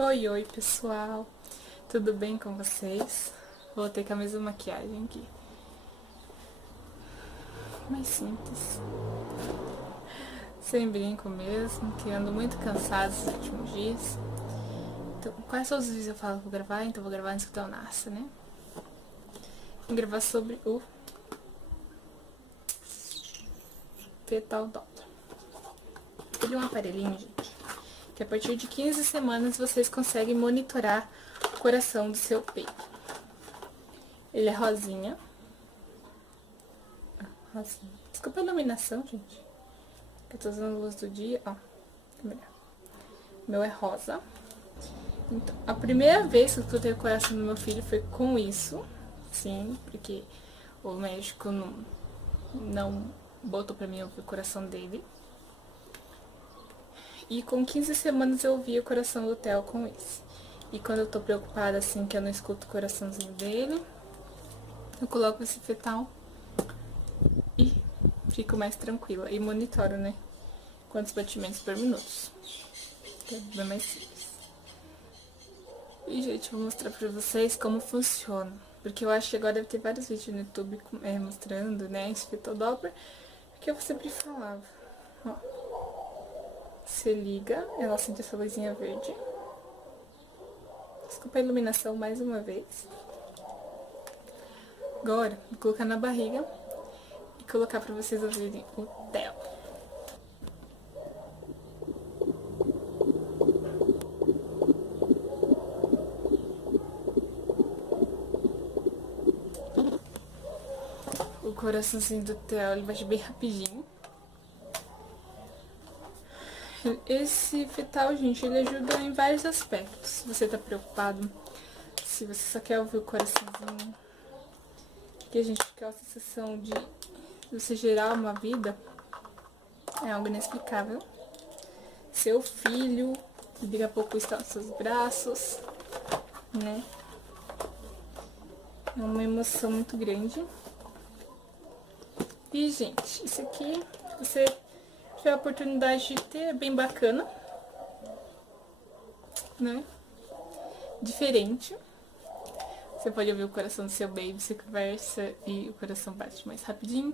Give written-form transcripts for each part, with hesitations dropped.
Oi, oi pessoal, tudo bem com vocês? Voltei com a mesma maquiagem aqui, mais simples, sem brinco mesmo, que ando muito cansada nos últimos dias. Então, quase todos os vídeos eu falo que vou gravar, então vou gravar antes que o Theo nasça, né? Vou gravar sobre o Fetal Doppler. Ele é um aparelhinho, gente, que a partir de 15 semanas vocês conseguem monitorar o coração do seu peito. Ele é rosinha. Rosinha. Desculpa a iluminação, gente. Eu tô usando a luz do dia, ó. O meu é rosa. Então, a primeira vez que eu escutei o coração do meu filho foi com isso. Sim, porque o médico não botou pra mim ouvir o coração dele. E com 15 semanas eu ouvi o coração do Theo com isso. E quando eu tô preocupada, assim, que eu não escuto o coraçãozinho dele, eu coloco esse fetal e fico mais tranquila. E monitoro, né, quantos batimentos por minuto. Que é bem mais simples. E, gente, vou mostrar pra vocês como funciona. Porque eu acho que agora deve ter vários vídeos no YouTube mostrando, né, esse fetal Doppler. Porque eu sempre falava, ó. Você liga, ela acende essa luzinha verde. Desculpa a iluminação mais uma vez. Agora, vou colocar na barriga e colocar pra vocês ouvirem o Theo. O coraçãozinho do Theo, ele bate bem rapidinho. Esse fetal, gente, ele ajuda em vários aspectos. Se você tá preocupado, se você só quer ouvir o coraçãozinho, que a gente fica a sensação de você gerar uma vida, é algo inexplicável. Seu filho, daqui a pouco está nos seus braços, né? É uma emoção muito grande. E, gente, isso aqui, você tiver a oportunidade de ter, é bem bacana, né? Diferente. Você pode ouvir o coração do seu baby, você conversa e o coração bate mais rapidinho.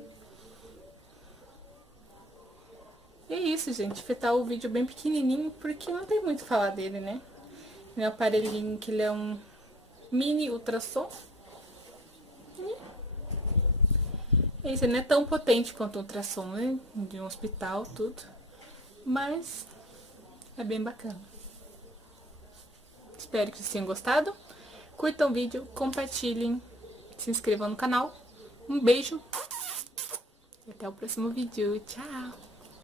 E é isso, gente. Fetal o vídeo bem pequenininho, porque não tem muito o que falar dele, né? Meu aparelhinho, que ele é um mini ultrassom. E isso, não é tão potente quanto o ultrassom, né? De um hospital, tudo. Mas é bem bacana. Espero que vocês tenham gostado. Curtam o vídeo, compartilhem, se inscrevam no canal. Um beijo e até o próximo vídeo. Tchau!